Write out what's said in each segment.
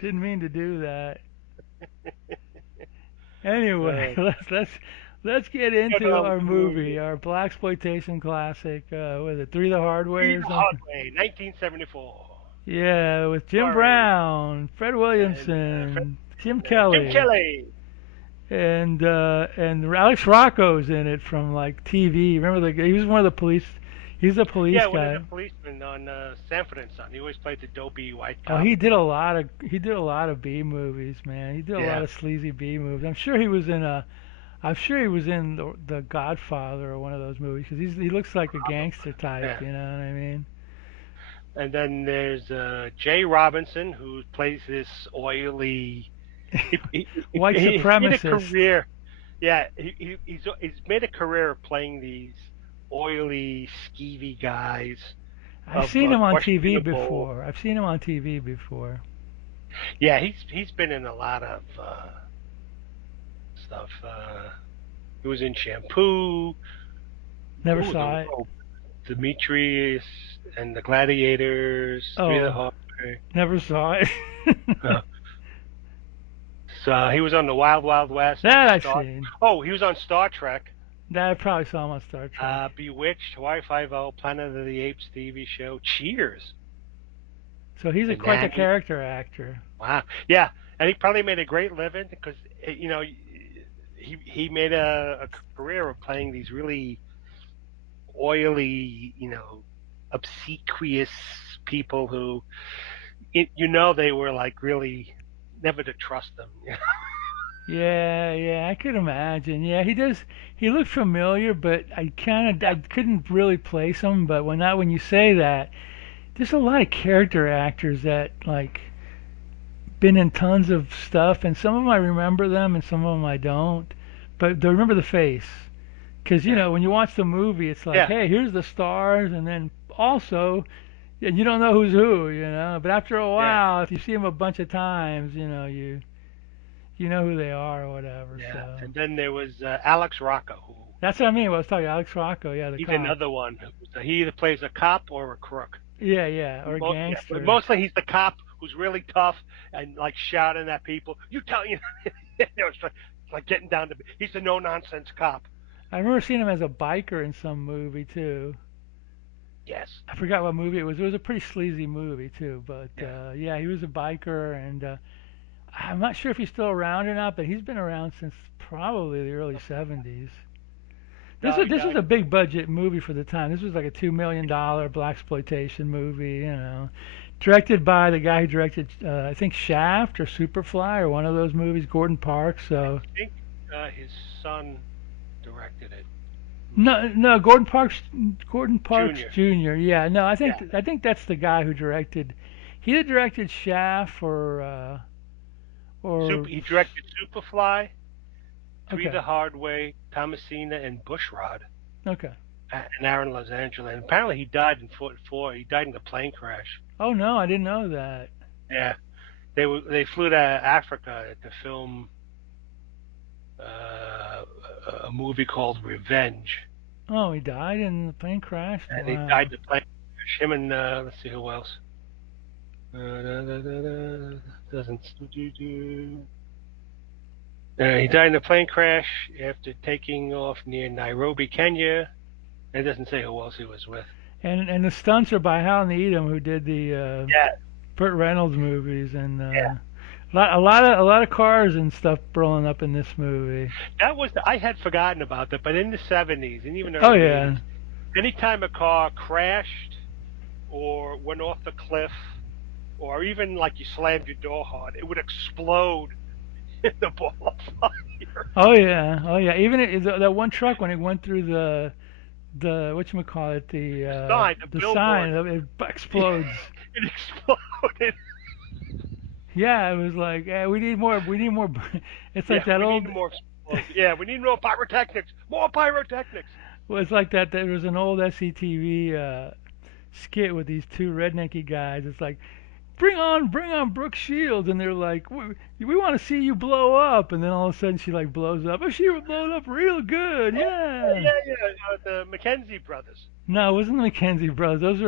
Didn't mean to do that. Anyway, Uh, let's get Get into on with our the movie, movie. our Blaxploitation classic. Was it Three the Hard Way Three or the Hard something? Way, 1974, Yeah, with Jim starring Brown, Fred and Williamson, Jim Jim Kelly, Kelly. and Alex Rocco's in it from like TV. Remember he was one of the police. He's a police Yeah, one of the guy. policemen on Sanford and Son. He always played the dopey white Oh, cop. he did a lot of B movies, man. He did a lot Yeah. of sleazy B movies. I'm sure he was in the Godfather or one of those movies because he looks like a gangster type. Yeah. You know what I mean? And then there's Jay Robinson, who plays this oily. White He's made a supremacist. career. Yeah, he's made a career of playing these oily, skeevy guys I've of seen him on TV questionable. before. I've seen him on TV before. Yeah, he's been in a lot of stuff. He was in Shampoo. Never What was saw the it. Demetrius and the Gladiators, Three of the Oh, Hard. never saw it. Uh, so he was on the Wild Wild West. That I've Star. seen. Oh, he was on Star Trek. That I probably saw him on Star Trek. Bewitched, Hawaii Five O, Planet of the Apes TV show, Cheers, So he's The quite the Nanny. character actor. Wow, yeah, and he probably made a great living because you know he made a career of playing these really oily, obsequious people who they were like really never to trust them. Yeah, yeah, I could imagine. Yeah, he does. He looked familiar, but I couldn't really place him. But when you say that, there's a lot of character actors that like been in tons of stuff, and some of them I remember them, and some of them I don't. But I remember the face, because Yeah, when you watch the movie, it's like, yeah, hey, here's the stars, and then also, yeah, you don't know who's who, But after a yeah, while, if you see them a bunch of times, you know who they are or whatever. yeah. So And then there was Alex Rocco, who that's what I mean. What I was talking Alex Rocco, yeah, the he's cop. another one. He either plays a cop or a crook. Yeah, yeah, or a Yeah, but gangster. mostly he's the cop who's really tough and like shouting at people. You tell you, it's like getting down to. He's a no nonsense cop. I remember seeing him as a biker in some movie too. Yes. I forgot what movie it was. It was a pretty sleazy movie too, but Yeah. yeah, he was a biker, and I'm not sure if he's still around or not, but he's been around since probably the early '70s. No, he This was died. a big budget movie for the time. This was like a $2 million blaxploitation movie. Directed by the guy who directed I think Shaft or Superfly or one of those movies, Gordon Parks. I So think his son directed it. no, Maybe no, Gordon Parks Junior. Jr. Yeah, no, Yeah. I think that's the guy who directed. He either directed Shaft or He directed Superfly, Three okay, the Hard Way, Thomasina, and Bushrod, okay. and Aaron Los Angeles. And apparently he died in 44. He died in a plane crash. Oh no, I didn't know that. Yeah. They flew to Africa to film uh, a movie called Revenge, Oh, he died in the plane crash. and he died Wow. in a plane crash. Him and let's see who else. Doesn't he died in a plane crash after taking off near Nairobi, Kenya. It doesn't say who else he was with. And the stunts are by Hal Needham, who did the Yeah, Burt Reynolds movies, and yeah. a lot of cars and stuff rolling up in this movie. I had forgotten about that, but in the 70s and even Oh early yeah, 80s, anytime a car crashed or went off the cliff, or even like you slammed your door hard, it would explode in the ball of fire. oh yeah, oh yeah. Even that one truck when it went through the whatchamacallit, The sign, the the sign, billboard, it it explodes. exploded. Yeah, it was like, we need more. We need more. It's like Yeah, that we need old. more explosions. Yeah, we need more pyrotechnics. More pyrotechnics. Well, it's like that. There was an old SCTV skit with these two rednecky guys. It's like, bring on Brooke Shields, and they're like, we want to see you blow up, and then all of a sudden she like blows up. Oh, she was blown up real good, Oh, yeah, yeah. yeah, yeah. The McKenzie brothers. No, it wasn't the McKenzie brothers. Those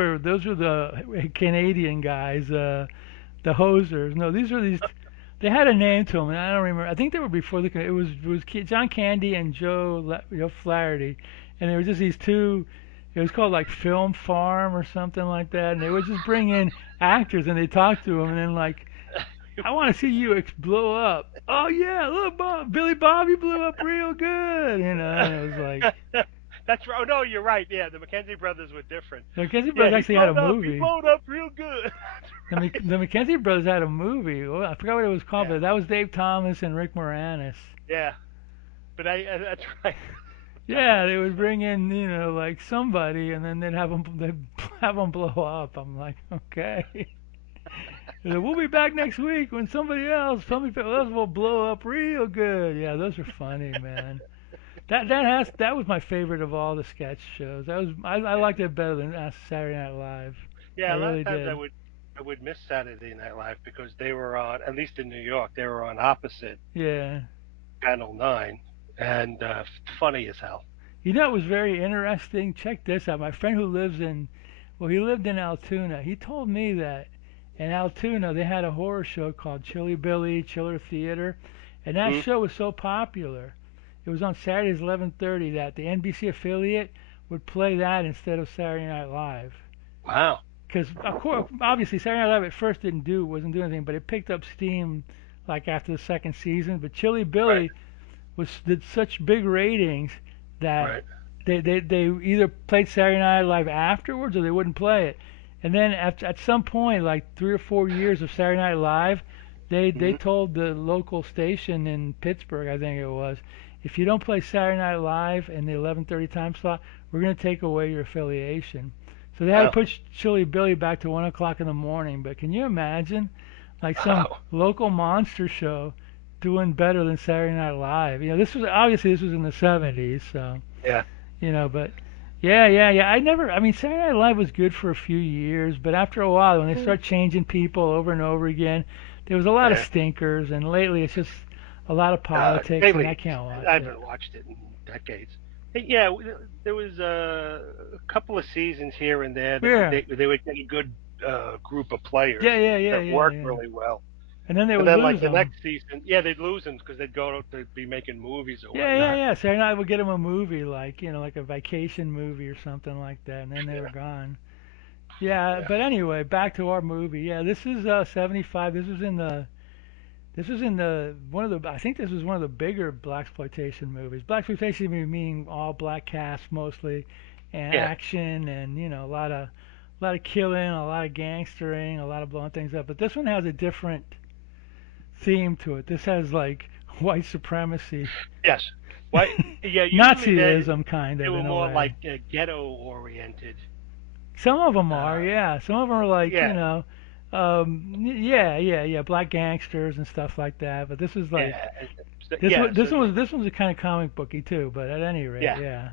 were the Canadian guys. The hosers. No, these were these. They had a name to them, and I don't remember. I think they were before the. It was John Candy and Joe Flaherty, and they were just these two. It was called like Film Farm or something like that, and they would just bring in actors and they talk to them, and then like, I want to see you blow up. Oh yeah, look, Billy Bobby blew up real good, and it was like, That's right. Oh no, you're right. Yeah, the Mackenzie brothers were different. the McKenzie Yeah, Brothers he actually had a blowed up. He movie. blowed up real good. That's right. The McKenzie Brothers had a movie. Well, I forgot what it was called, Yeah, but that was Dave Thomas and Rick Moranis. yeah. But that's right. Yeah, they would bring in, like somebody, and then they'd have them blow up. I'm like, okay. We'll be back next week when somebody else will blow up real good. Yeah, those are funny, man. That was my favorite of all the sketch shows. I Yeah, liked it better than Saturday Night Live. I yeah. A lot of really times did. I would miss Saturday Night Live because they were on, at least in New York, they were on opposite Yeah. Channel 9, and funny as hell. It was very interesting. Check this out. My friend who lives in, well, he lived in Altoona. He told me that in Altoona they had a horror show called Chilly Billy, Chiller Theater, and that Hmm? show was so popular. It was on Saturdays 11:30 that the NBC affiliate would play that instead of Saturday Night Live. Wow. Because of course, obviously Saturday Night Live at first wasn't doing anything, but it picked up steam like after the second season. But Chilly Right. Billy did such big ratings that Right. they either played Saturday Night Live afterwards or they wouldn't play it. And then at some point, like 3 or 4 years of Saturday Night Live, they Hmm. told the local station in Pittsburgh, I think it was, if you don't play Saturday Night Live in the 11:30 time slot, we're going to take away your affiliation. So they had to Wow. push Chili Billy back to 1 o'clock in the morning. But can you imagine, like some Wow. local monster show doing better than Saturday Night Live? This was in the 70s, so Yeah. but yeah. I mean, Saturday Night Live was good for a few years, but after a while, when they start changing people over and over again, there was a lot of Yeah. stinkers, and lately it's just a lot of politics, and I Lately, can't I watch it. haven't watched it in decades. Hey, yeah, there was a couple of seasons here and there that Yeah, they would get a good group of players that worked yeah. really well. And then they But would then, like lose the them. next season, yeah, they'd lose them because they'd go to be making movies or Yeah. whatnot. Saturday Night would get them a movie, like a vacation movie or something like that, and then they were Yeah, gone. Yeah, yeah, but anyway, back to our movie. Yeah, this is 75. This was in the one of the I think this was one of the bigger blaxploitation movies. Blaxploitation meaning all black cast mostly, and yeah. action, and a lot of killing, a lot of gangstering, a lot of blowing things up. But this one has a different theme to it. This has like white supremacy, Yes. Why? Yeah. Usually Nazism kind they of were in a more like way. ghetto oriented. Some of them are, Uh, yeah. Some of them are like, yeah, yeah, black gangsters and stuff like that. But this is like yeah, yeah. So this one's a kind of comic booky too. But at any rate, yeah, yeah,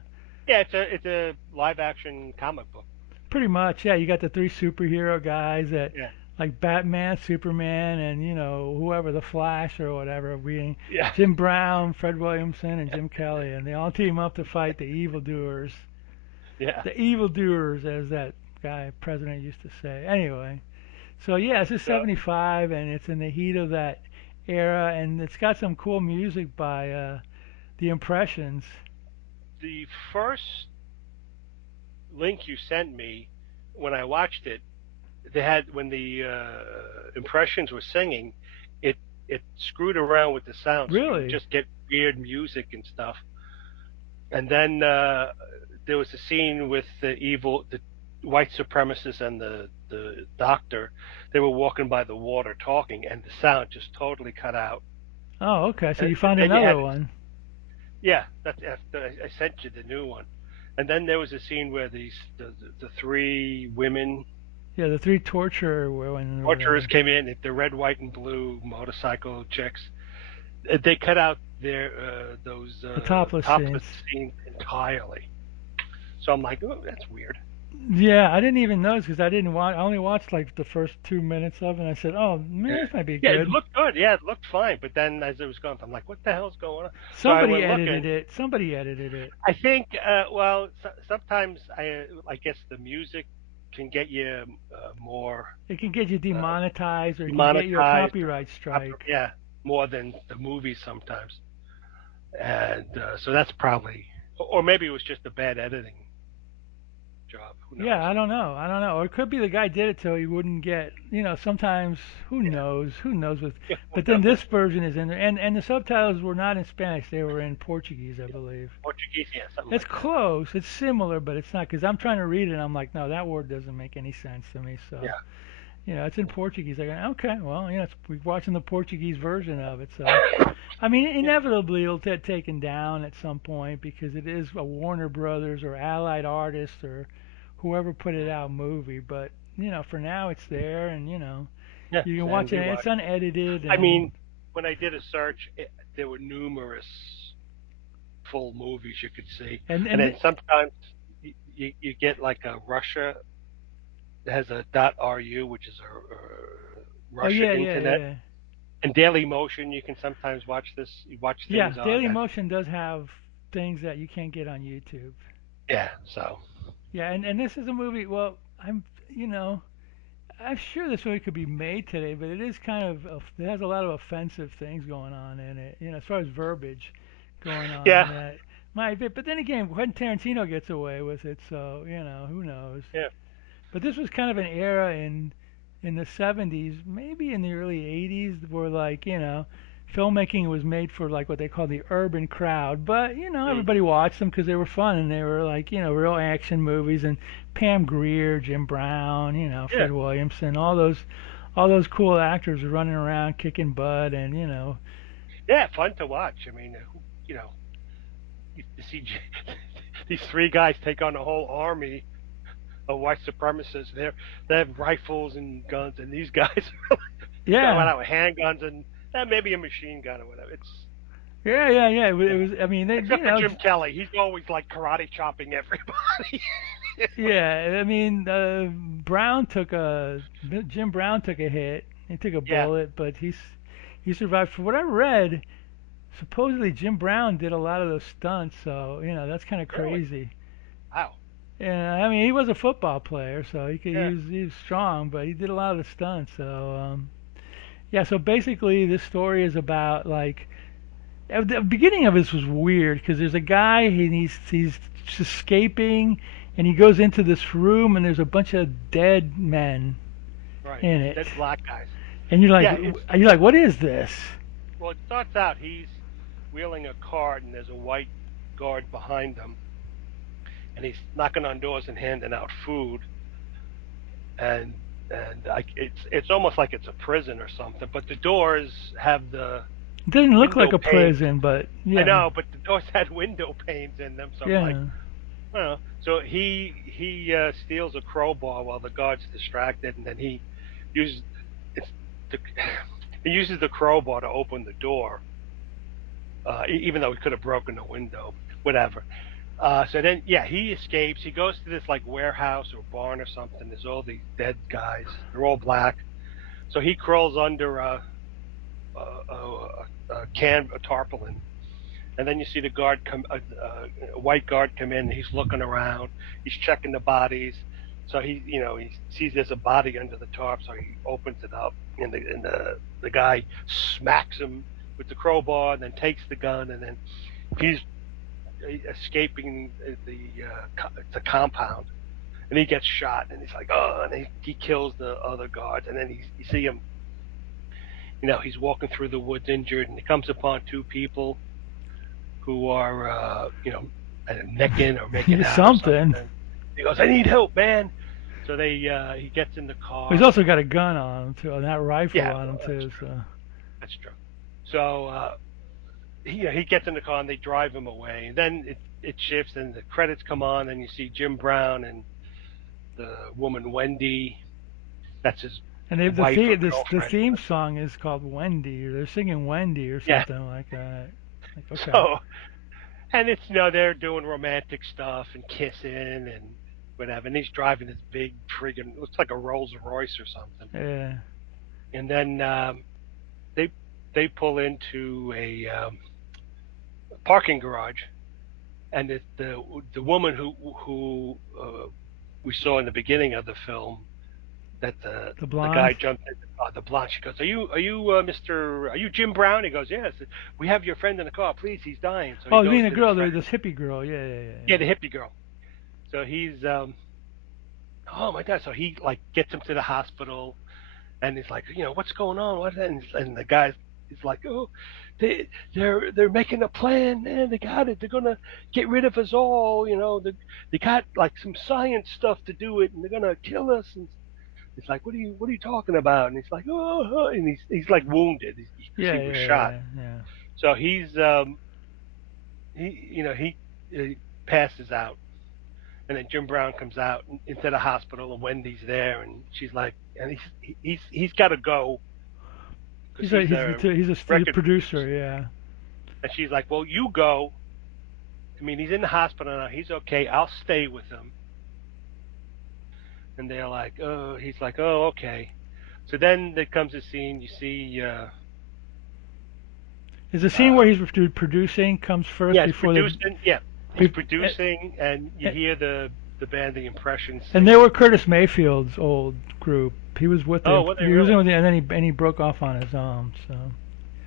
yeah. It's a live action comic book. pretty much, yeah. You got the three superhero guys that Yeah, like Batman, Superman, and whoever, the Flash or whatever, being yeah, Jim Brown, Fred Williamson, and Jim Kelly, and they all team up to fight the evildoers. yeah. The evildoers, as that guy president used to say. Anyway. So yeah, this is So 75, and it's in the heat of that era, and it's got some cool music by the Impressions. the first link you sent me when I watched it, they had when the impressions were singing, it screwed around with the sound, so you would Really? just get weird music and stuff. And then there was a scene with the white supremacists and the doctor. They were walking by the water talking, and the sound just totally cut out. Oh, okay. So you And found then you had another one. yeah, that's after I sent you the new one. And then there was a scene where the three women Yeah, the three torture women or torturers whatever. came in, the red, white, and blue motorcycle chicks. They cut out their those The topless topless scenes. scenes entirely. So I'm like, oh, that's weird. Yeah, I didn't even notice because I didn't watch. I only watched like the first 2 minutes of it. And I said, "Oh, Yeah. man, this might be Yeah, it good." looked good. Yeah, it looked fine. But then as it was going, I'm like, what the hell's going on? So I Somebody went edited looking. it. Somebody edited it. I think, well, sometimes I guess the music. can get you more It can get you uh, demonetized, or it can get you a demonetized, copyright strike. yeah, more than the movies sometimes. And so that's probably, or maybe it was just a bad editing job. Who Yeah, knows? I don't know. I don't know. Or it could be the guy did it so he wouldn't get, sometimes who Yeah, knows? Who knows with yeah, who but then knows? this version is in there, and the subtitles were not in Spanish, they were in Portuguese, I believe. Portuguese, yeah, something It's like that. close. It's similar, but it's not because I'm trying to read it and I'm like, no, that word doesn't make any sense to me. So, Yeah. it's in Portuguese. I go, okay, well, we're watching the Portuguese version of it. So, I mean, Yeah. inevitably it'll get taken down at some point because it is a Warner Brothers or Allied Artists or whoever put it out movie. But for now it's there, and Yeah, you can and watch it. we It's watched. unedited, I and mean, when I did a search, there were numerous full movies you could see, and and and then sometimes you get like a Russia that has a .ru, which is a oh Russia yeah, yeah, internet, yeah, and Daily Motion. You can sometimes watch this. You watch yeah. things on Daily that. Motion does have things that you can't get on YouTube. Yeah, so Yeah, and this is a movie. Well, you know, I'm sure this movie could be made today, but it is kind of it has a lot of offensive things going on in it. As far as verbiage going on yeah, that might be. But then again, Quentin Tarantino gets away with it, so who knows? yeah, But this was kind of an era in the 70s, maybe in the early 80s, where like filmmaking was made for like what they call the urban crowd. But mm, everybody watched them because they were fun and they were like real action movies. And Pam Grier, Jim Brown, yeah, Fred Williamson, all those cool actors were running around kicking butt, and yeah. Fun to watch. I mean, you see these three guys take on a whole army of white supremacists. They have rifles and guns, and these guys going yeah. out with handguns and maybe a machine gun or whatever. It's Yeah. It yeah. was. I mean, they, Except for Jim Kelly, he's always like karate chopping everybody. Yeah, I mean, Jim Brown took a hit. He took a Yeah. bullet, but he survived. For what I read, supposedly Jim Brown did a lot of those stunts, so that's kind of Really? crazy. Wow. Yeah, I mean, he was a football player, so Yeah. he was strong, but he did a lot of the stunts. So yeah, so basically, this story is about like the beginning of this was weird because there's a guy and he's escaping and he goes into this room and there's a bunch of dead men Right. in it, Dead black guys. and Yeah. It's you're like, what is this? well. It starts out he's wheeling a cart and there's a white guard behind him, and he's knocking on doors and handing out food, and it's almost like it's a prison or something. But the doors have the It doesn't look like window a panes. prison, but I yeah, know, but the doors had window panes in them, so I'm like, yeah. oh. So he steals a crowbar while the guard's distracted, and then uses it's the, he uses the crowbar to open the door, even though he could have broken the window, whatever. So then, yeah, he escapes. He goes to this like warehouse or barn or something. There's all these dead guys. They're all black. So he crawls under a tarpaulin, and then you see the guard come, a white guard come in. He's looking around. He's checking the bodies. So he sees there's a body under the tarp. So he opens it up, and the guy smacks him with the crowbar, and then takes the gun, and then he's escaping the compound, and he gets shot, and he's like, oh, and he kills the other guards, and then you see him, he's walking through the woods injured, and he comes upon two people who are, necking or making You're out or something. something. He goes, I need help, man. So he gets in the He's car. also got a gun on him too, and that rifle Yeah, on well, him that's too. true. So That's true. So he gets in the car and they drive him away. And then it shifts and the credits come on and you see Jim Brown and the woman Wendy. That's his and wife or the girlfriend. theme song is called Wendy, or they're singing Wendy or Yeah. something like that. Like okay. So and it's they're doing romantic stuff and kissing and whatever. And he's driving this big friggin' looks like a Rolls Royce or something. Yeah. And then they they pull into a parking garage, and the woman who we saw in the beginning of the film that The the guy blonde. jumped in the car, the blonde. She goes, "Are you Mr. Are you Jim Brown?" He goes, "Yes." We have your friend in the car. Please, he's dying. So he Oh, you mean goes the to the girl, friend. this hippie girl? Yeah, yeah, yeah, Yeah, yeah. the hippie girl. So he's oh my god. So he like gets him to the hospital, and he's like, what's going on? What? And the guy is like, oh, they're making a plan, man. They got it. They're gonna get rid of us all. They got like some science stuff to do it, and they're gonna kill us. And it's like, what are you talking about? And he's like, oh, and he's like wounded because Yeah, he was yeah, shot. yeah, yeah. So he passes out, and then Jim Brown comes out into the hospital, and Wendy's there, and she's like, and he's got to go because He's a he's he's a he's a record producer. producer. Yeah. And she's like, well, you go. I mean, he's in the hospital now. He's okay. I'll stay with him. And they're like, oh, he's like, oh, okay. So then there comes a scene. You see, Is the scene where um, he's producing comes first yeah, it's before the producing. Yeah, he's be- producing, and you hear the band, The Impressions, and they were singing. Curtis Mayfield's old group. He was with Oh, them. were they He was really? in with them, and then he broke off on his own. So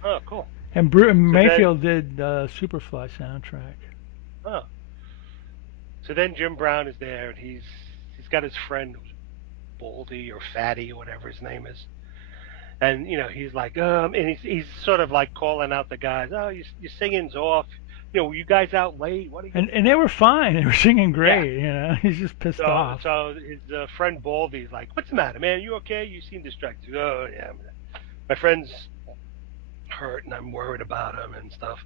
Oh, cool. and So then, Mayfield did Superfly soundtrack. oh, so then Jim Brown is there, and he's got his friend who's Baldy or Fatty or whatever his name is. And he's like, and he's sort of like calling out the guys. Oh, your singing's off. You guys out late. What are you? And they were fine. They were singing Yeah. great. He's just pissed So off. so his friend Baldy's like, what's the matter, man? You okay? You seem distracted. He goes, oh yeah, my friend's hurt, and I'm worried about him and stuff.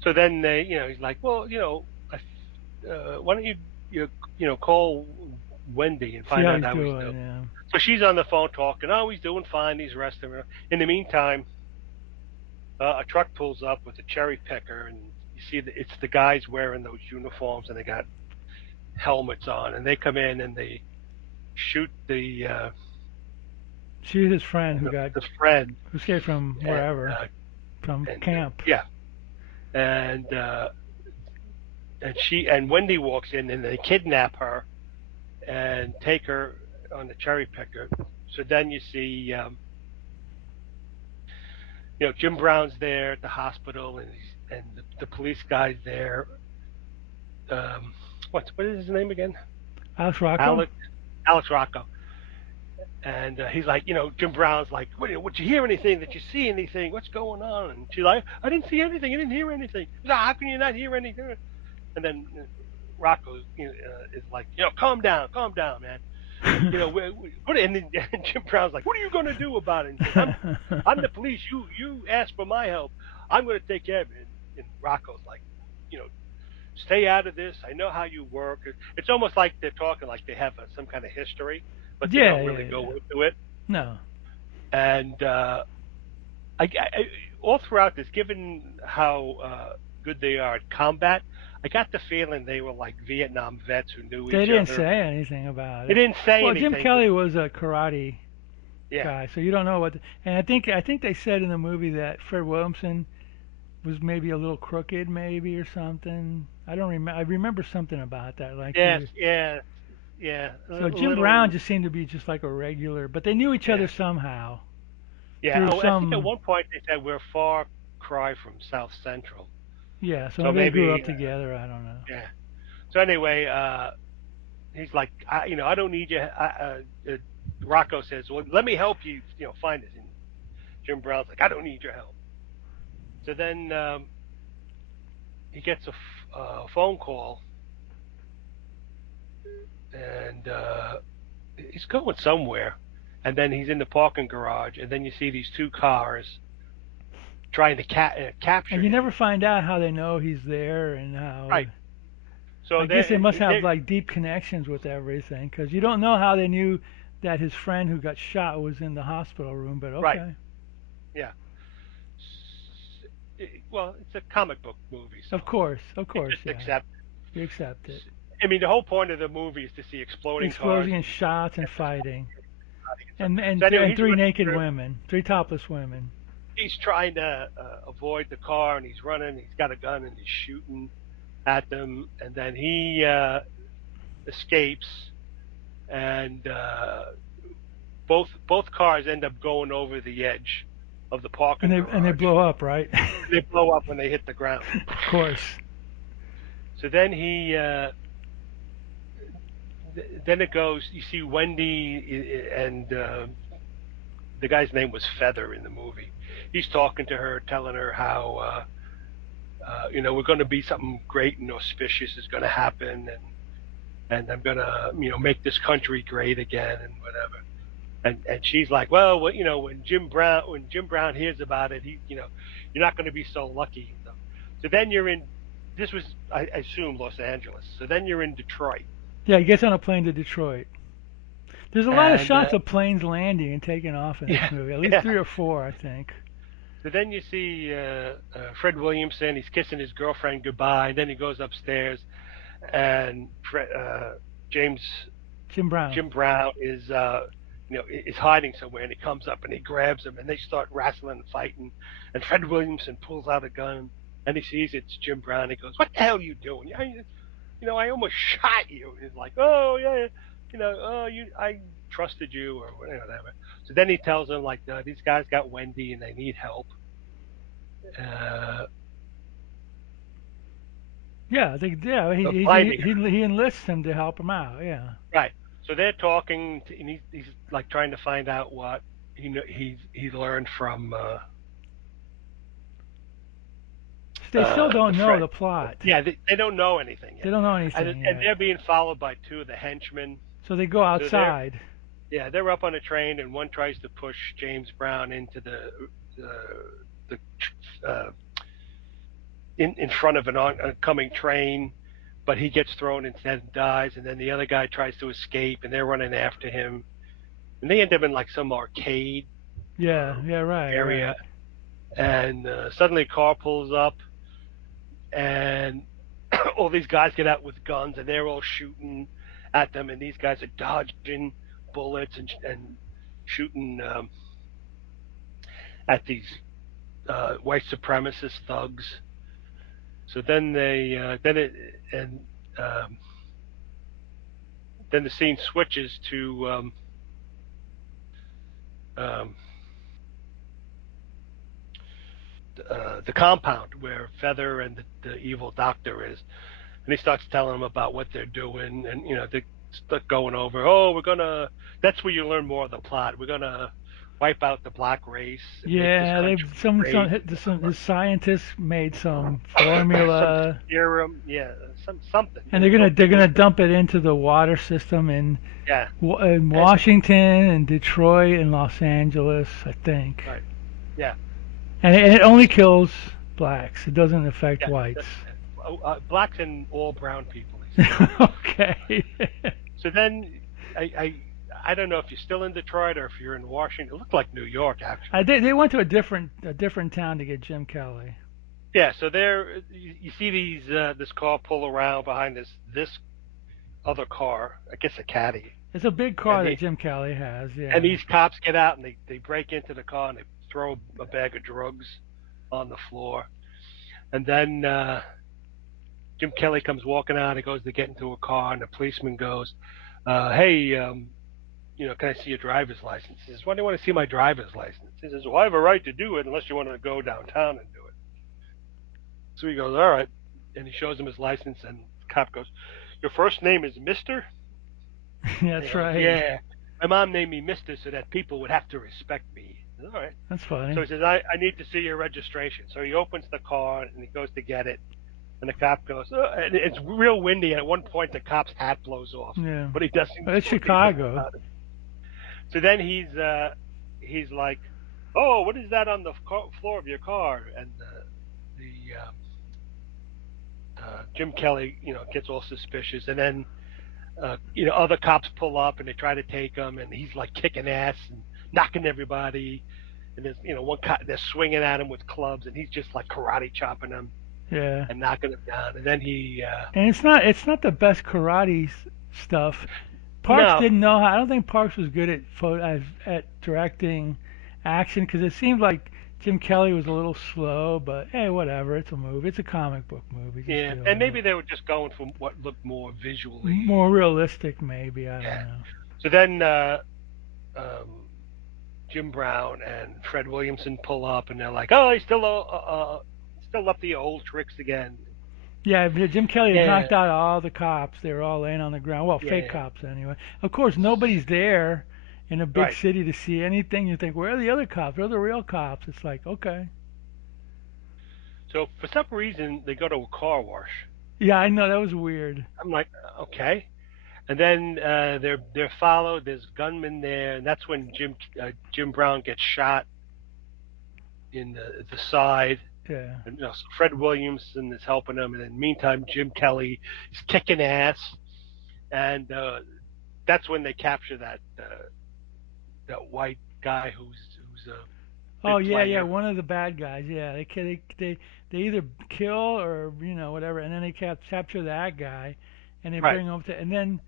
So then he's like, well, why don't you call Wendy and See find how out he's how he's doing. doing. Yeah. So she's on the phone talking. Oh, he's doing fine. He's resting. In the meantime, a truck pulls up with a cherry picker, and you see it's the guys wearing those uniforms, and they got helmets on, and they come in and they shoot She's his friend the friend, who escaped from and wherever, from camp. yeah, and and Wendy walks in, and they kidnap her and take her on the cherry picker. So then you see, Jim Brown's there at the hospital, and the police guy's there. Um, what is his name again? Alex Rocco. Alex Alex Rocco. And he's like, Jim Brown's like, what you hear anything? Did you see anything? What's going on? And she's like, I didn't see anything. I didn't hear anything. He's like, how can you not hear anything? And then Rocco is like, calm down, man. And then Jim Brown's like, what are you going to do about it? And he says, I'm the police. You asked for my help. I'm going to take care of it. And Rocco's like, you know, stay out of this. I know how you work. It's almost like they're talking like they have some kind of history, but they Yeah, don't yeah, really yeah. go into it. No, And all throughout this, given how good they are at combat, I got the feeling they were like Vietnam vets who knew they each didn't other. say anything about They it. didn't say Well, Jim anything, but Kelly was a karate yeah, guy, so you don't know what. And I think they said in the movie that Fred Williamson was maybe a little crooked, maybe or something. I don't remember. I remember something about that, like he yes, was. yeah, yeah, a So Jim Brown little, just seemed to be just like a regular, but they knew each yeah, other somehow yeah. through Oh, I think at some. one point they said we're far cry from South Central, Yeah, so so maybe they grew up maybe, together. I don't know. yeah. So anyway, he's like, I don't need you. Rocco says, well, let me help you, find this. And Jim Brown's like, I don't need your help. So then he gets a phone call, and he's going somewhere. And then he's in the parking garage, and then you see these two cars trying to capture And you him. never find out how they know he's there and how. Right. So I guess they must have they're like deep connections with everything because you don't know how they knew that his friend who got shot was in the hospital room. But right. okay, Yeah. Well, it's a comic book movie, so of you course, just yeah, accept. you accept it. I mean, the whole point of the movie is to see exploding cars Explosion and and shots and get this fighting, so, and so anyway, and he's three running naked through. women, three topless women. He's trying to avoid the car, and he's running. He's got a gun, and he's shooting at them, and then he escapes. and both cars end up going over the edge of the And parking they garage. blow up, right? They blow up when they hit the ground. Of course. So then then it goes. You see Wendy and the guy's name was Feather in the movie. He's talking to her, telling her how we're going to be something great and auspicious is going to happen, and I'm going to make this country great again and whatever. And she's like, well, when Jim Brown hears about it, you're not going to be so lucky. So then you're in. This was, I assume, Los Angeles. So then you're in Detroit, Yeah, he gets on a plane to Detroit. There's a lot of and shots of planes landing and taking off in this yeah, movie. At least yeah. three or four, I think. So then you see Fred Williamson. He's kissing his girlfriend goodbye, and then he goes upstairs, and James Jim Brown. Jim Brown is hiding somewhere, and he comes up and he grabs him, and they start wrestling and fighting, and Fred Williamson pulls out a gun, and he sees it's Jim Brown. He goes, "What the hell are you doing? I almost shot you." And he's like, "Oh yeah, oh I trusted you or whatever." So then he tells him like, "These guys got Wendy and they need help." Uh, Yeah, I think yeah finding her. he enlists him to help him out. Yeah. Right. So they're talking, and he's like trying to find out what he learned from They still the don't know Fred. the plot. Yeah, they don't know anything They yet, don't know and anything and yet. they're being followed by two of the henchmen. So they go So they're outside. yeah they're up on a train, and one tries to push James Brown into the the in front of an oncoming train, but he gets thrown instead and dies. And then the other guy tries to escape, and they're running after him, and they end up in like some arcade Yeah, or yeah, right, area, right. and suddenly a car pulls up, and all these guys get out with guns, and they're all shooting at them, and these guys are dodging bullets and shooting at these white supremacist thugs. So then they then it and um, then the scene switches to um, the compound where Feather and the evil doctor is, and he starts telling them about what they're doing, and they start going over. Oh, we're gonna. That's where you learn more of the plot. We're gonna wipe out the black race and make this Yeah, country they've great. some the scientists made some Some formula, serum, yeah, something. and So they're people, gonna dump it into the water system yeah, in and so Washington and Detroit and Los Angeles, I think. right, yeah, And it only kills blacks. It doesn't affect yeah. whites. Blacks and all brown people, he says. Okay. So then I, I I don't know if you're still in Detroit or if you're in Washington. It looked like New York actually. They went to a different town to get Jim Kelly. Yeah, so there you see this car pull around behind this other car, I guess a caddy, It's a big and car that Jim Kelly has. Yeah. these cops get out and they break into the car and they throw a bag of drugs on the floor, and then Jim Kelly comes walking out. He goes to get into a car, and the policeman goes, "Hey, can I see your driver's license?" He says, "Why do you want to see my driver's license?" He says, "Well, I have a right to do it unless you want to go downtown and do it." So he goes, "All right," and he shows him his license, and the cop goes, "Your first name is Mister?" And he That's goes, right. "Yeah, my mom named me Mister so that people would have to respect me." He says, "All right." That's So funny. he says, I need to see your registration. So he opens the car and he goes to get it. And the cop goes, and it's real windy. And at one point, the cop's hat blows off, Yeah. but he doesn't But it's do anything Chicago. about it. So then he's like, "Oh, what is that on the floor of your car?" And the Jim Kelly, gets all suspicious. And then other cops pull up and they try to take him, and he's like kicking ass and knocking everybody. And there's one cop they're swinging at him with clubs, and he's just like karate chopping them Yeah. and knocking them down. And then he And it's not the best karate stuff. Parks no, didn't know how. I don't think Parks was good at directing action because it seemed like Jim Kelly was a little slow, but hey, whatever. It's a movie. It's a comic book movie. Just Yeah, deal and with it. maybe they were just going for what looked more More visually. realistic, maybe. I Yeah. don't know. So then um, Jim Brown and Fred Williamson pull up, and they're like, "Oh, he's still up the old tricks again." Yeah, Jim Kelly had Yeah, knocked out all the cops. They were all laying on the ground. Well, fake yeah, cops anyway. Of course, nobody's there in a big right. city to see anything. You think, where are the other cops? Where are the real cops? It's like, okay. So for some reason, they go to a car wash. Yeah, I know that was weird. I'm like, okay. And then they're followed. There's gunmen there, and that's when Jim Brown gets shot in the side. Yeah. And so Fred Williamson is helping him, and in the meantime, Jim Kelly is kicking ass, and that's when they capture that white guy who's a Oh big yeah, yeah. player. One of the bad guys. Yeah, they either kill or whatever, and then they capture that guy, and they Right. bring him to. And then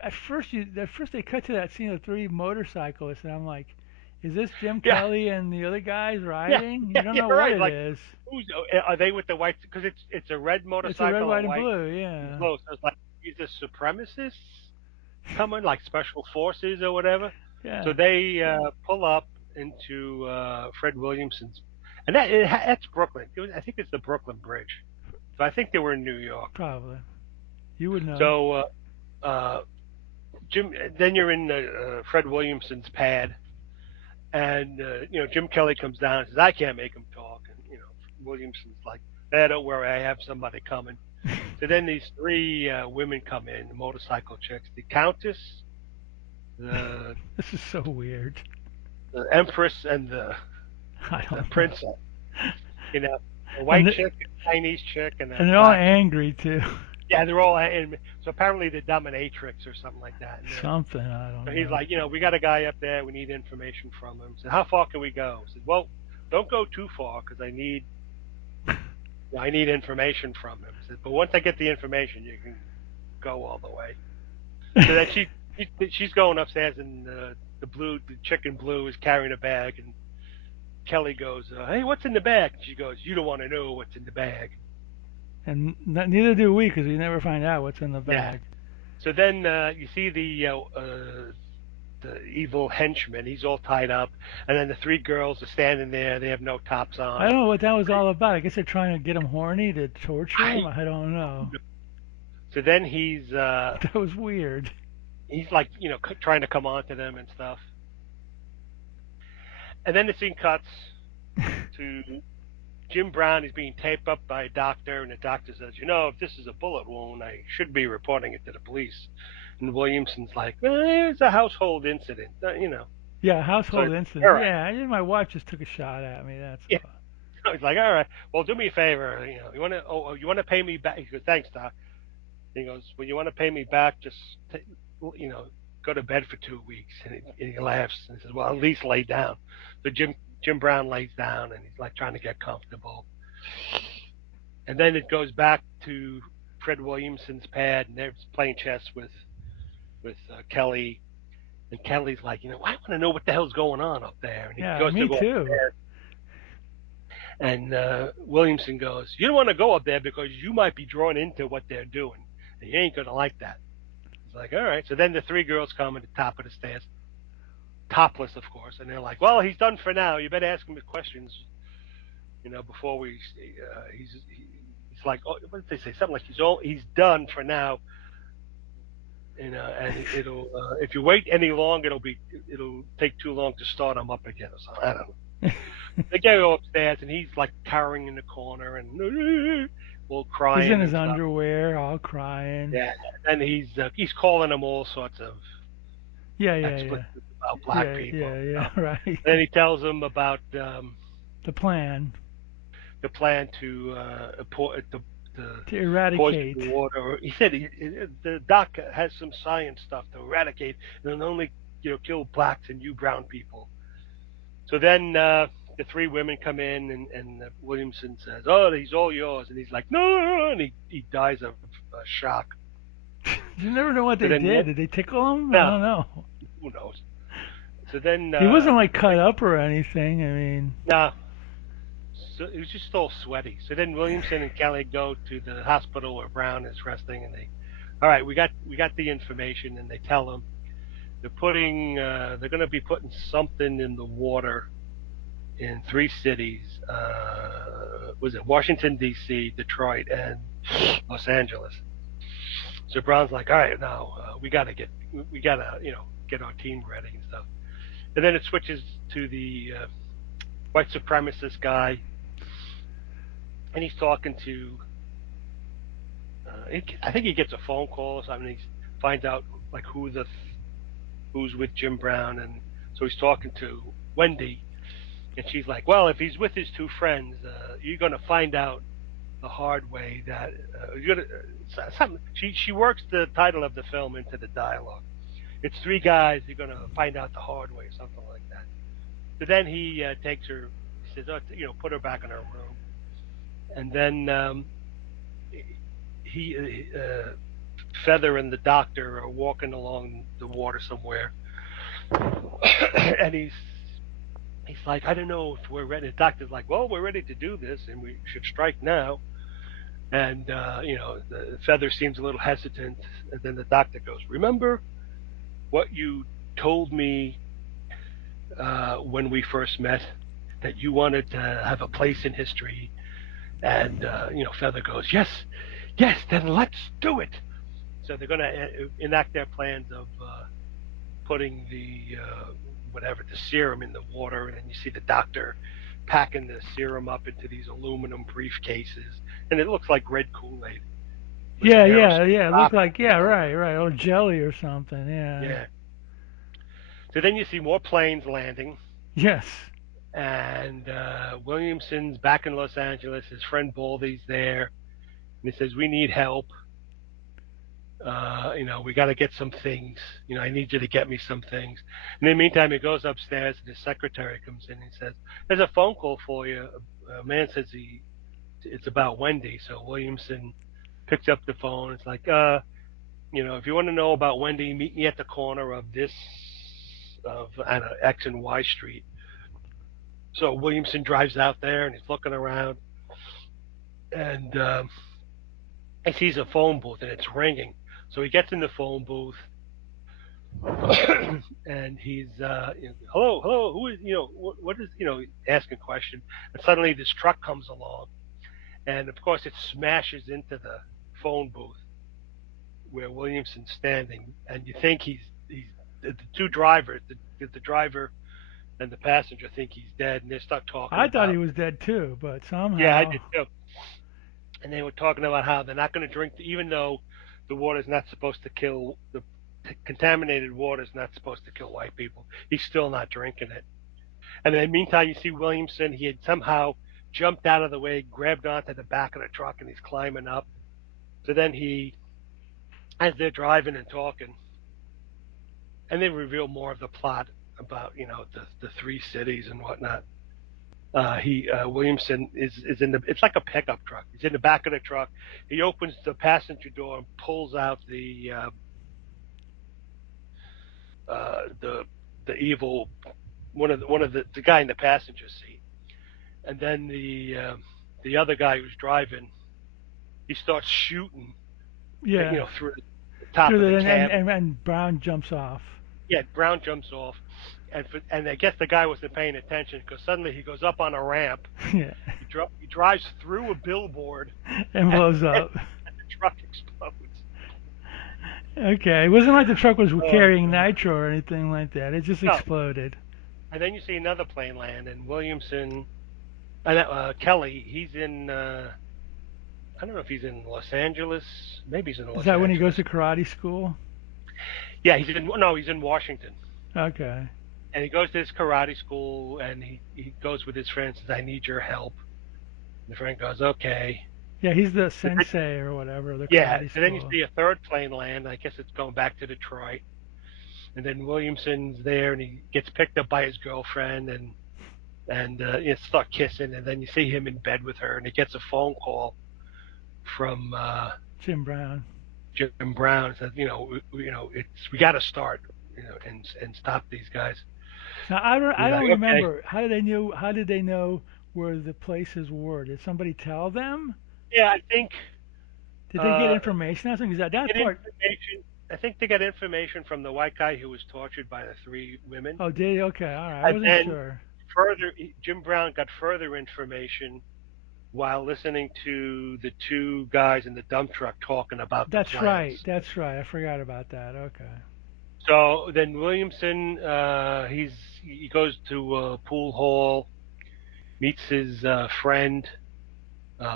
at first they cut to that scene of three motorcyclists, and I'm like, is this Jim Yeah. Kelly and the other guys Yeah. riding? You Yeah. don't You're know what right. it Like, is. who's are they with the white? Because it's a red It's a red, motorcycle, a white, and white, blue. and Yeah. blue. So it's like these are supremacists coming, like special forces or whatever. So Yeah. they pull up into Fred Williamson's, and that's Brooklyn. I think it's the Brooklyn Bridge. So I think they were in New York. Probably. You would know. So uh, Jim, then you're in Fred Williamson's pad, and Jim Kelly comes down and says, "I can't make him talk," and Williamson's like, don't worry, I have somebody coming." So then these three women come in, the motorcycle chicks, the Countess, the This is so weird. the Empress, and the I the don't know. Princess. You know, a And white chick, a Chinese chick, and a and they're all black chick. angry too. Yeah, they're all in. So apparently the dominatrix or something like that. And Something I so don't he's know. like, we got a guy up there. We need information from him. So how far can we go? I said, well, don't go too far because I need information from him. I said, but once I get the information, you can go all the way. So then she's going upstairs, and the chick in blue is carrying a bag, and Kelly goes, "Hey, what's in the bag?" And she goes, "You don't want to know what's in the bag." And neither do we, because we never find out what's in the Yeah. bag. So then you see the evil henchman. He's all tied up, and then the three girls are standing there. They have no tops I on. don't know what that was all about. I guess they're trying to get him horny to torture him. I, I don't know. so then he's That was weird. like trying to come on to them and stuff. And then the scene cuts to Jim Brown is being taped up by a doctor, and the doctor says, if this is a bullet wound, I should be reporting it to the police. And Williamson's like, it's a household incident, Yeah, So household he's like, incident. all right. Yeah, my wife just took a shot at me. That's Yeah. all. So he's like, all right, well, do me a favor. You want to pay me back? He goes, thanks, doc. He goes, well, you want to pay me back? Just, you know, go to bed for 2 weeks. And he laughs and he says, well, at least lay down. So Jim Brown lays down and he's like trying to get comfortable. And then it goes back to Fred Williamson's pad, and they're playing chess with Kelly. And Kelly's like, I want to know what the hell's going on up there. And he Yeah, goes to me go too. upstairs, and Williamson goes, "You don't want to go up there because you might be drawn into what they're doing, and you ain't gonna like that." He's like, "All right." So then the three girls come at the top of the stairs, topless, of course, and they're like, "Well, he's done for now. You better ask him the questions, before we." He's like, "Oh, what did they say? Something like he's done for now." And it'll if you wait any longer, it'll take too long to start him up again or something. I don't know. They go upstairs and he's like cowering in the corner and all He's in crying his and stuff. underwear, all crying. Yeah, and he's calling them all sorts of Yeah, yeah, yeah. expletives about black Yeah, people yeah, and yeah, stuff. right. And then he tells them about The plan the plan to to to poison the eradicate. water. He said the doc has some science stuff to eradicate, and it'll only kill blacks and you brown people. So then the three women come in, and Williamson says, "Oh, he's all yours," and he's like, "No," and he dies of shock. You never know what So they then did. Did they tickle him? I no, don't know. who knows? So then He wasn't like cut up or anything. I mean, no, So it was just all sweaty. So then Williamson and Kelly go to the hospital where Brown is resting, and they, all right, we got the information, and they tell him they're going to be putting something in the water in three cities. Was it Washington D.C., Detroit, and Los Angeles? So Brown's like, all right, now we gotta get our team ready and stuff. And then it switches to the white supremacist guy, and he's talking to. I think he gets a phone call or something. He finds out like who's with Jim Brown, and so he's talking to Wendy, and she's like, "Well, if he's with his two friends, you're gonna find out the hard way that you're gonna." Something. She works the title of the film into the dialogue. It's three guys you're gonna find out the hard way, or something like that. So then he takes her. He says, "Oh, put her back in her room," and then he Feather and the doctor are walking along the water somewhere, and he's like, I don't know if we're ready. The doctor's like, well, we're ready to do this, and we should strike now. And the Feather seems a little hesitant, and then the doctor goes, remember what you told me when we first met, that you wanted to have a place in history. And Feather goes, yes, yes, then let's do it. So they're going to enact their plans of putting the whatever the serum in the water, and then you see the doctor packing the serum up into these aluminum briefcases, and it looks like red Kool-Aid with an Yeah, aerosol yeah, yeah. It looked top like, yeah, on it. right, right, or jelly or something. Yeah. Yeah. So then you see more planes landing, Yes. and Williamson's back in Los Angeles. His friend Baldy's there, and he says, "We need help. We got to get some things. I need you to get me some things." In the meantime, he goes upstairs, and his secretary comes in and says, "There's a phone call for you. A man says it's about Wendy." So Williamson picks up the phone. It's like, if you want to know about Wendy, meet me at the corner of this of I don't know, X and Y Street. So Williamson drives out there and he's looking around, and he sees a phone booth and it's ringing. So he gets in the phone booth and he's hello, hello, who is what is asking a question, and suddenly this truck comes along, and of course it smashes into the phone booth where Williamson's standing, and you think he's the two drivers, the driver and the passenger think he's dead, and they start talking I thought he about, was dead too, but yeah, I somehow. did too, and they were talking about how they're not going to drink, even though the water's not supposed to kill the contaminated water is not supposed to kill white people. He's still not drinking it. And in the meantime, you see Williamson. He had somehow jumped out of the way, grabbed onto the back of the truck, and he's climbing up. So then as they're driving and talking, and they reveal more of the plot about the three cities and whatnot. He Williamson is in the. It's like a pickup truck. He's in the back of the truck. He opens the passenger door and pulls out the the evil one of the guy in the passenger seat, and then the other guy who's driving, he starts shooting, Yeah. through the top Through of the the cabin. and Brown jumps off. Yeah, Brown jumps off, and I guess the guy wasn't paying attention because suddenly he goes up on a ramp. Yeah. He drives through a billboard, And and, blows and up. the truck explodes. Okay. It wasn't like the truck was Oh carrying god! nitro or anything like that. It just No, exploded. and then you see another plane land, and Williamson and Kelly. He's in. I don't know if he's in Los Angeles. Maybe he's in Is Los that when he goes Angeles. to karate school? Yeah, he's in Washington. Okay. And he goes to this karate school, and he goes with his friend, says, I need your help. And the friend goes, okay. Yeah, he's the So then, sensei or whatever, the yeah, karate so then you school. see a third plane land. I guess it's going back to Detroit. And then Williamson's there, and he gets picked up by his girlfriend, and start kissing. And then you see him in bed with her, and he gets a phone call from Jim Brown. Jim Brown. Says, it's we got to start, and stop these guys. Now I He's don't like, okay. remember how did they know where the places were? Did somebody tell them? Yeah, I think Did they get uh, information? That's because that get part. information. I think they got information from the white guy who was tortured by the three women, Oh, did okay, all right. I and wasn't then sure. Jim Brown got further information while listening to the two guys in the dump truck talking about the That's right. plans. That's right. I forgot about that. Okay. So then Williamson, he goes to pool hall, meets his friend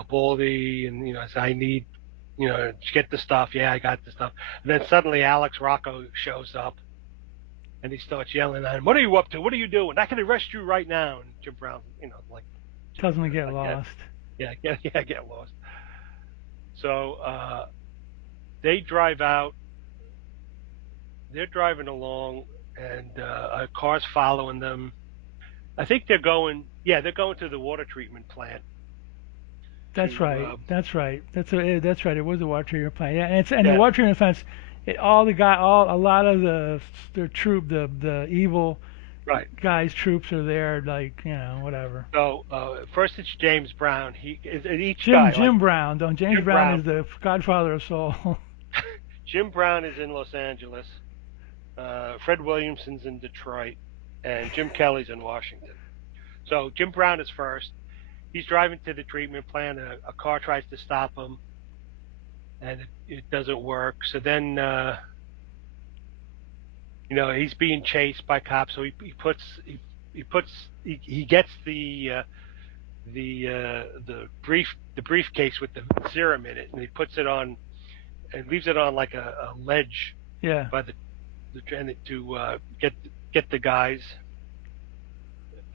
Baldy, and says, "I need, get the stuff." Yeah, I got the stuff. And then suddenly Alex Rocco shows up, and he starts yelling at him, "What are you up to? What are you doing? I can arrest you right now." And Jim Brown, like, Tells them to get like yeah, lost. yeah, yeah, get lost. So they drive out. They're driving along, and a car's following them. I think they're going. Yeah, they're going to the water treatment plant That's to. right. That's right. That's right. It was the water treatment plant. Yeah, and the Yeah, water treatment plants. All the guy, all a lot of the troop, the evil right. guys' troops are there. Like whatever. So first it's James Brown. He is each Jim guy like Jim Brown. Don't James Jim Brown Brown. is the Godfather of Soul. Jim Brown is in Los Angeles. Fred Williamson's in Detroit, and Jim Kelly's in Washington. So Jim Brown is first. He's driving to the treatment plant. A car tries to stop him, and it doesn't work. So then, he's being chased by cops. So he gets the briefcase with the serum in it, and he puts it on and leaves it on like a ledge Yeah. by the and to get the guys,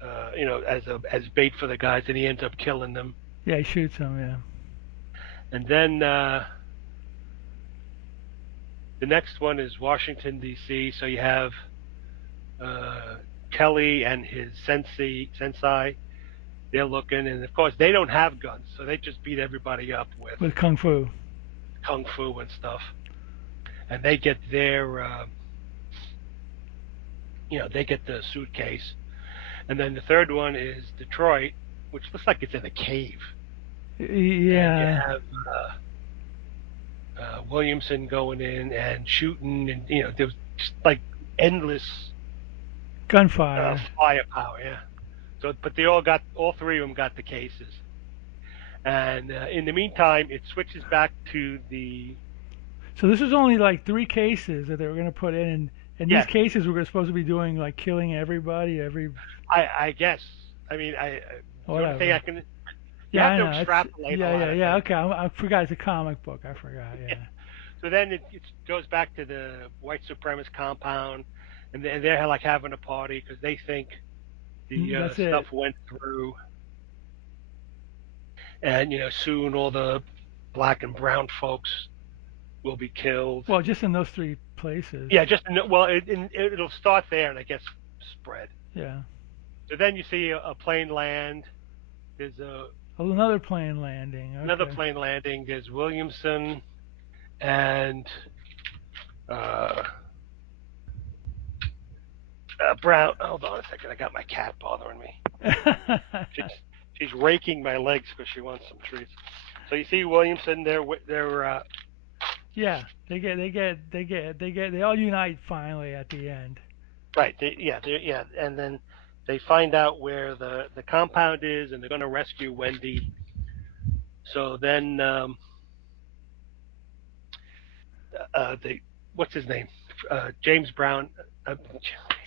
as bait for the guys, and he ends up killing them. Yeah. He shoots him. Yeah. And then the next one is Washington D.C. So you have uh, Kelly and his sensei. They're looking, and of course they don't have guns, so they just beat everybody up with With kung fu. kung fu and stuff. And they get their, they get the suitcase. And then the third one is Detroit, which looks like it's in a cave. And you Yeah. have Williamson going in and shooting, and there was just like endless Gunfire. firepower. Yeah. So, but all three of them got the cases. And in the meantime, it switches back to the So this was only like three cases that they were going to put in, and these yes. cases were supposed to be doing like killing everybody, every I guess. I mean, the only thing I whatever. can you Yeah, have I to know. It's extrapolate a yeah, lot yeah, of yeah. things. Okay, I forgot it's a comic book. I forgot. Yeah. Yeah. So then it goes back to the white supremacist compound, and they're like having a party because they think the That's stuff it. went through, and soon all the black and brown folks will be killed. Well, just in those three places. Yeah, well, it'll start there and I guess spread. Yeah. So then you see a plane land. There's Oh, another plane landing. another Okay. plane landing. There's Williamson and uh, Brown. Hold on a second. I got my cat bothering me. She's she's raking my legs because she wants some treats. So you see Williamson there. They're Yeah. They all unite finally at the end. right. Yeah, and then they find out where the compound is, and they're going to rescue Wendy. So then they what's his name? James Brown. Uh,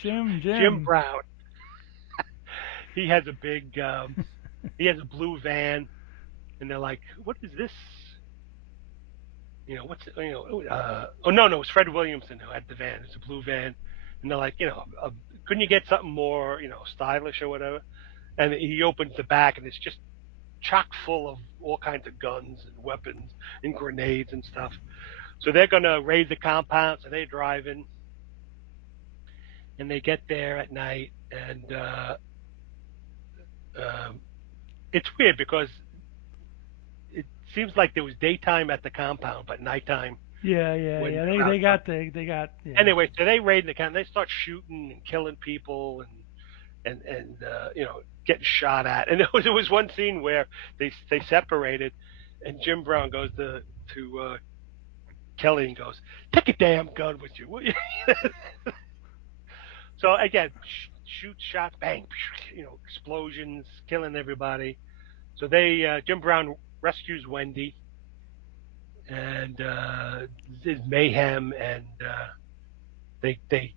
Jim Jim. Brown. He has a big. He has a blue van, and they're like, "What is this?" What's oh no, it's Fred Williamson who had the van. It's a blue van, and they're like, couldn't you get something more stylish or whatever? And he opens the back, and it's just chock full of all kinds of guns and weapons and grenades and stuff. So they're gonna raid the compound. So they're driving, and they get there at night, and um, it's weird because it seems like there was daytime at the compound, but nighttime Yeah, yeah, when yeah. they're outside. They got yeah. Anyway, so they raid the camp. They start shooting and killing people, and and getting shot at. And there was one scene where they separated, and Jim Brown goes to Kelly and goes, "Take a damn gun with you, will you?" So again, shoot, shot, bang, explosions, killing everybody. So they Jim Brown rescues Wendy, and there's mayhem, and they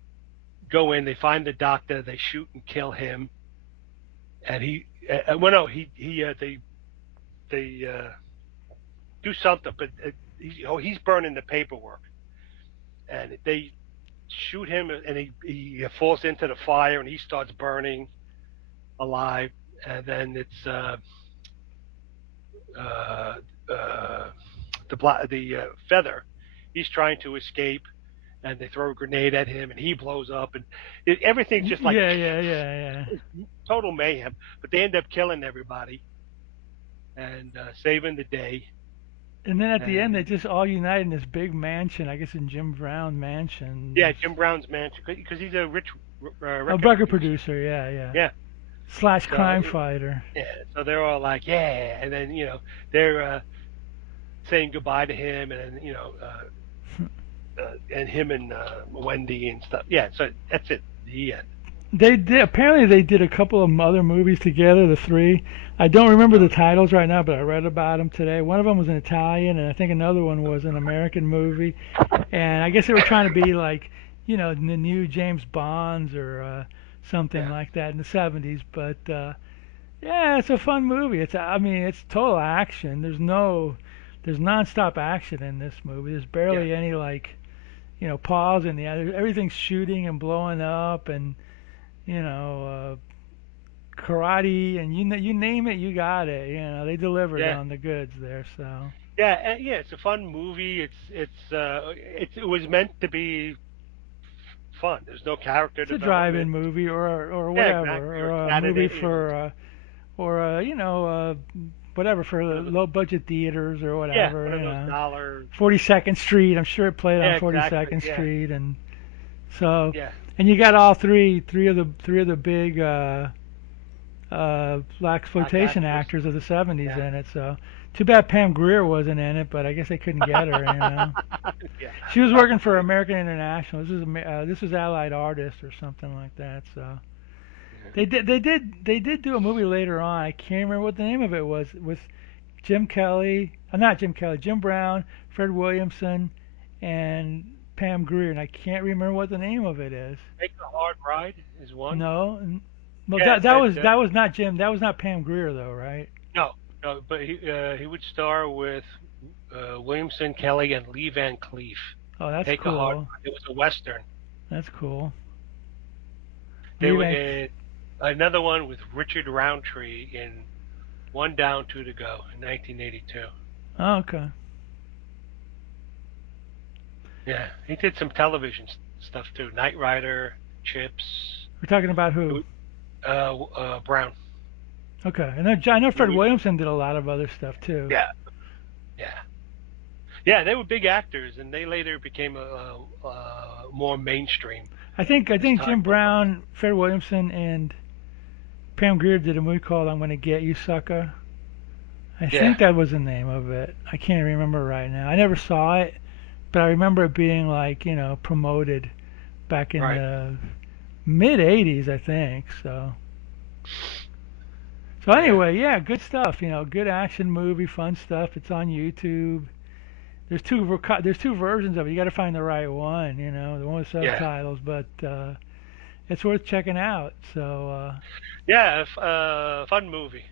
go in, they find the doctor, they shoot and kill him, and well, no, he they do something, but he's burning the paperwork, and they shoot him, and he falls into the fire, and he starts burning alive, and then it's uh, uh, the feather. He's trying to escape, and they throw a grenade at him, and he blows up, and everything's just like Yeah, yeah, yeah, yeah. total mayhem. But they end up killing everybody and saving the day. And then at the end, they And just all unite in this big mansion. I guess in Jim Brown mansion. yeah, Just Jim Brown's mansion because he's a rich a record record producer. producer. Yeah, yeah. Yeah, Slash so crime fighter. yeah, so they're all like, yeah, and then they're saying goodbye to him, and then and him and Wendy and stuff. Yeah, so that's it. The end. They did. Apparently, they did a couple of other movies together. The three. I don't remember the Oh, titles right now, but I read about them today. One of them was an Italian, and I think another one was an American movie. And I guess they were trying to be like, the new James Bonds or something yeah, like that in the '70s. But yeah, it's a fun movie. I mean, it's total action. There's nonstop action in this movie. There's yeah, barely any like, pause in the other. Everything's shooting and blowing up, and you know, karate, and you name it, you got it. They delivered yeah, on the goods there. So yeah. It's a fun movie. It was meant to be fun. There's no character it's a drive-in development. movie or Yeah, whatever, exactly. Or or a movie Saturday, for or whatever for one of those, low-budget theaters or yeah, whatever. one of those dollar. 42nd Street. I'm sure it played on Yeah, exactly. 42nd Yeah, Street, and so yeah, and you got all three of the big black black exploitation actors. actors of the '70s Yeah, in it. So too bad Pam Grier wasn't in it, but I guess they couldn't get her. yeah, She was working for probably. American International. This was Allied Artists or something like that. So Yeah. they did do a movie later on. I can't remember what the name of it was with Jim Kelly, not Jim Kelly, Jim Brown, Fred Williamson, and Pam Grier, and I can't remember what the name of it is. Take a hard ride is one. No, well Yeah, that that was not Jim. That was not Pam Grier though, right? no, no, but he would star with Williamson, Kelly, and Lee Van Cleef. Oh, that's Take a hard cool. ride. It was a western. That's cool. They Lee were Van. in another one with Richard Roundtree in One Down, Two to Go in 1982. Oh, okay. Yeah, he did some television stuff too. Knight Rider, Chips, We're talking about who? Brown. Okay. I know Fred Mhm. Williamson did a lot of other stuff too. Yeah, yeah, yeah. They were big actors, and they later became more mainstream as I think time Jim went on. Brown, Fred Williamson, and Pam Grier did a movie called "I'm Gonna Get You, Sucker." I Yeah, think that was the name of it. I can't remember right now. I never saw it, but I remember it being like promoted back in right. the mid '80s, I think. So Yeah, anyway, yeah, good stuff. Good action movie, fun stuff. It's on YouTube. There's two versions of it. You got to find the right one. The one with yeah, subtitles, but it's worth checking out. So yeah. Fun movie.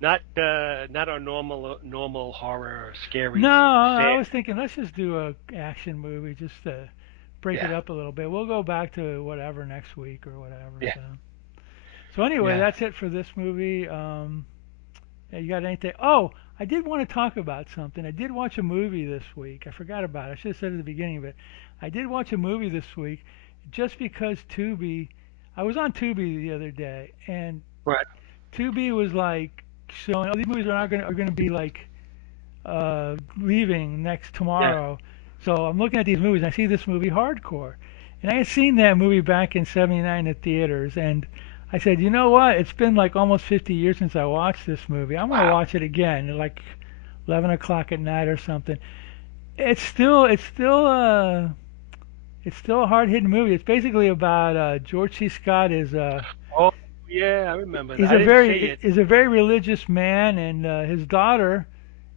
Not a normal horror, no, scary, I sad. was thinking let's just do a action movie just to break it Yeah, up a little bit. We'll go back to whatever next week or whatever. yeah, So anyway, yeah. that's it for this movie. Yeah, you got anything? Oh, I did want to talk about something. I did watch a movie this week. I forgot about it. I should have said at the beginning of it. I did watch a movie this week just because Tubi. I was on Tubi the other day, and Right. Tubi was like showing. Oh, these movies are gonna be like leaving next Yeah. tomorrow. So I'm looking at these movies. And I see this movie, Hardcore, and I had seen that movie back in '79 at theaters, and I said, you know what? It's been like almost 50 years since I watched this movie. I'm gonna Wow. watch it again, at like 11 o'clock at night or something. It's still a hard hitting movie. It's basically about George C. Scott Oh, yeah, I remember that. he's I a didn't see very it. is a very religious man, and his daughter,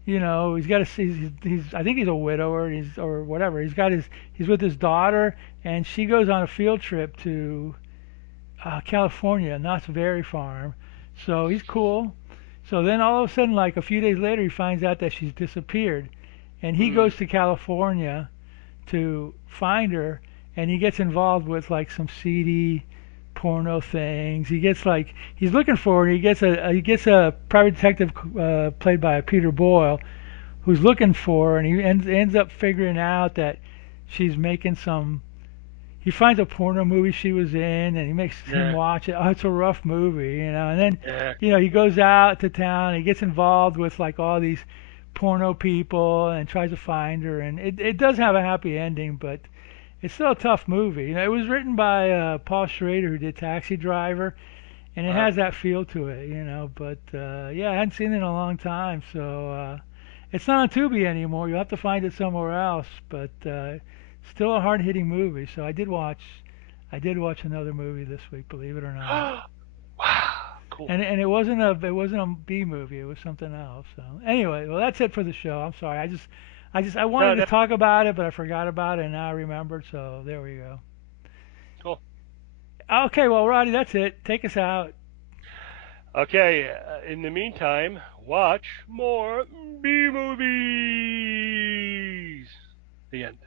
he's got a he's I think he's a widower, he's or whatever. He's with his daughter, and she goes on a field trip to California, Knott's Berry Farm. So he's cool. So then all of a sudden, like a few days later, he finds out that she's disappeared, and he Hmm. goes to California to find her, and he gets involved with like some seedy porno things. He's looking for her. He gets a private detective played by Peter Boyle who's looking for her, and he ends up figuring out that she's making some. He finds a porno movie she was in, and he makes him Yeah. watch it. Oh, it's a rough movie, And then, Yeah. he goes out to town. And he gets involved with like all these porno people and tries to find her. And it does have a happy ending, but it's still a tough movie. It was written by Paul Schrader, who did Taxi Driver, and it Uh, has that feel to it. But yeah, I hadn't seen it in a long time, so it's not on Tubi anymore. You'll have to find it somewhere else. But still a hard-hitting movie. So I did watch another movie this week, believe it or not. wow. Cool. And it wasn't a B movie. It was something else. So anyway, well that's it for the show. I'm sorry. I wanted No, to that's talk about it, but I forgot about it, and now I remembered. So there we go. cool. Okay, well, Roddy, that's it. Take us out. Okay. In the meantime, watch more B movies. The end.